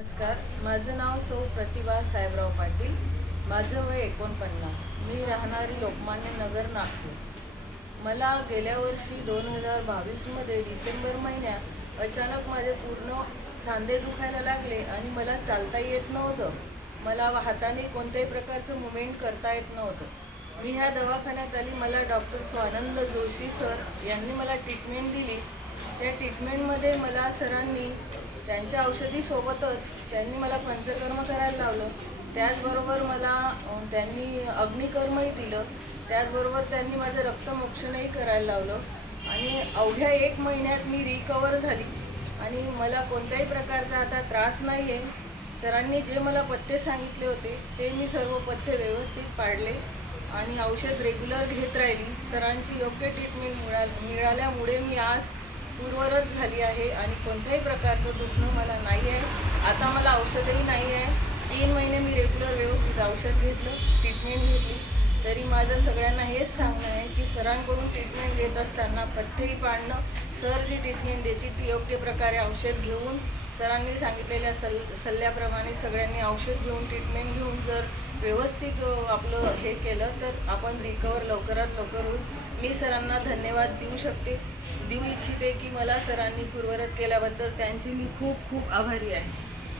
नमस्कार, माझं नाव सौ प्रतिभा साहेबराव पाटील. माझं वय 49. मी राहणारी लोकमान्य नगर, नागपूर. मला गेल्या वर्षी 2022मध्ये डिसेंबर महिन्यात अचानक माझे पूर्ण सांधे दुखायला लागले आणि मला चालता येत नव्हतं. मला हाताने कोणत्याही प्रकारचं मुवमेंट करता येत नव्हतं. मी ह्या दवाखान्यात आली. मला डॉक्टर स्वानंद जोशी सर यांनी मला ट्रीटमेंट दिली. त्या ट्रीटमेंटमध्ये मला सरांनी त्यांच्या औषधीसोबतच त्यांनी मला पंचकर्म करायला लावलं. त्याचबरोबर मला त्यांनी अग्निकर्मही दिलं. त्याचबरोबर त्यांनी माझं रक्तमोक्षणही करायला लावलं आणि अवघ्या 1 महिन्यात मी रिकवर झाली आणि मला कोणत्याही प्रकारचा आता त्रास नाही आहे. सरांनी जे मला पथ्य सांगितले होते ते मी सर्व पथ्य व्यवस्थित पाळले आणि औषध रेग्युलर घेत राहिली. सरांची योग्य ट्रीटमेंट मिळाल्यामुळे मी आज पूर्ववत झाली आहे आणि कोणत्याही प्रकारचं दुखणं मला नाही आहे. आता मला औषधही नाही आहे. 3 महिने मी रेग्युलर व्यवस्थित औषध घेतलं, ट्रीटमेंट घेतली. तरी माझं सगळ्यांना हेच सांगणं आहे की सरांकडून ट्रीटमेंट घेत असताना पथ्यही पाळणं, सर जी ट्रीटमेंट देते ती योग्य प्रकारे औषध घेऊन सरांनी सांगितलेल्या सल्ल्याप्रमाणे सगळ्यांनी औषध घेऊन ट्रीटमेंट घेऊन जर व्यवस्थित आपलं हे केलं तर आपण रिकवर लवकरात लवकर होईल. मी सरांना धन्यवाद देऊ इच्छिते की मला सरांनी पूर्ववत केल्याबद्दल त्यांची मी खूप खूप आभारी आहे.